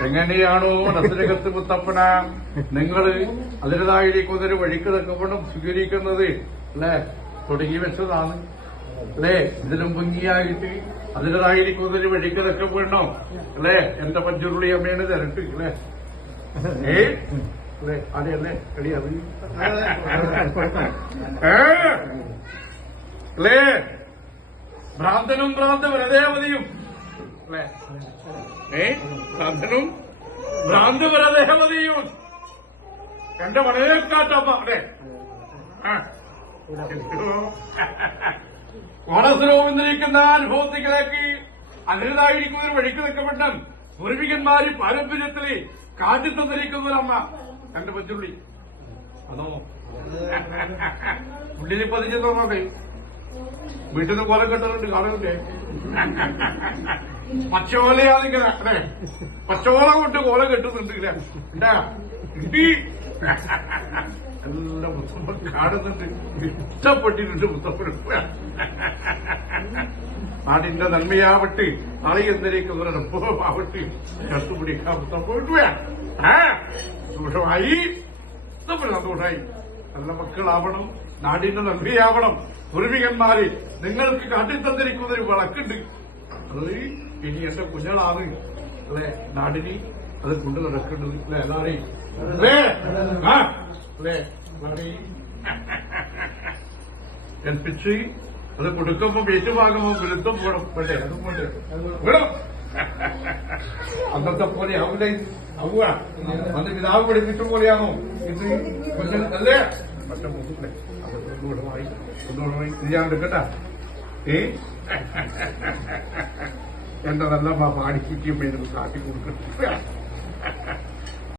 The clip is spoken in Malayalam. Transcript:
എങ്ങനെയാണോ നസ്രകത്ത് മുത്തപ്പന നിങ്ങൾ അതിൻ്റെതായിരിക്കുന്നൊരു വഴിക്ക് തക്കവണ്ണം സ്വീകരിക്കുന്നത് അല്ലെ തുടങ്ങി വെച്ചതാണ് അല്ലെ ഇതിലും ഭംഗിയായിട്ട് അതിൻ്റെതായിരിക്കുന്നൊരു വഴിക്ക് തക്കവണ്ണം അല്ലെ എന്റെ പഞ്ചുരുളി അമ്മയാണ് തിരട്ട് അല്ലെ അല്ലെ അതെ അല്ലേ എടി അത് അല്ലേ ഭ്രാന്തനും ഭ്രാന്തപരദേവതയും അല്ലേ ഭ്രാന്തനും ഭ്രാന്തപരദേവതയും എന്റെ വളരെ കാട്ടമ്മ അല്ലേ ഓണസ്രോവിന്നിരിക്കുന്ന അനുഭവത്തിലേക്ക് അതിൻ്റെതായിരിക്കുന്ന ഒരു വഴിക്ക് നിൽക്കപ്പെട്ട പൂർവികന്മാര് പാരമ്പര്യത്തില് കാറ്റി തന്നിരിക്കുന്നൊരമ്മ എന്റെ പച്ചുള്ളി അതോ ഉള്ളിൽ പതിഞ്ഞു തോന്നേ വീട്ടിൽ നിന്ന് കോലം കെട്ടുന്നുണ്ട് കാണുന്നില്ലേ പച്ചോലയാണെങ്കിൽ അല്ലേ പച്ചോല കൊണ്ട് കോലം കെട്ടുന്നുണ്ട് ഇല്ല എന്താ കിട്ടി എല്ലാം മുത്തപ്പൻ കാണുന്നുണ്ട് ഇഷ്ടപ്പെട്ടിട്ടുണ്ട് മുത്തപ്പൻ നാടിന്റെ നന്മയാവട്ടെ അറിയുന്നതിലേക്കുള്ളവരുടെ കട്ടുപിടിക്കാൻ മുത്തപ്പൻ സന്തോഷമായി സന്തോഷമായി നല്ല മക്കളാവണം നാടിന്റെ നന്മയാവണം പൂർവികന്മാര് നിങ്ങൾക്ക് കാട്ടിത്തന്നിരിക്കുന്ന ഒരു വിളക്കുണ്ട് അത് ഇനി എന്റെ കുഞ്ഞളാണ് അല്ലെ നാടിന് അത് കൊണ്ടു നടക്കേണ്ടത് അല്ലെ നാടി അല്ലേ നാടി കൽപ്പിച്ച് അത് കൊടുക്കുമ്പോ ഏറ്റുവാങ്ങുമ്പോ വിരുദ്ധം പോകണം അല്ലേ അതും കൊണ്ട് വേണം അന്നത്തെ പോലെ ആവില്ല ആവുക അന്ന് പിതാവ് പഠിപ്പിച്ച പോലെയാണോ ഇത് അല്ലേ പക്ഷെ മുഖത്തിലെ ഒന്നുകൂടമായി ഇത് ഞാൻ എടുക്കട്ടാ എന്റെ നല്ല പാടിപ്പിക്കും കാട്ടി കൊടുക്കട്ടെ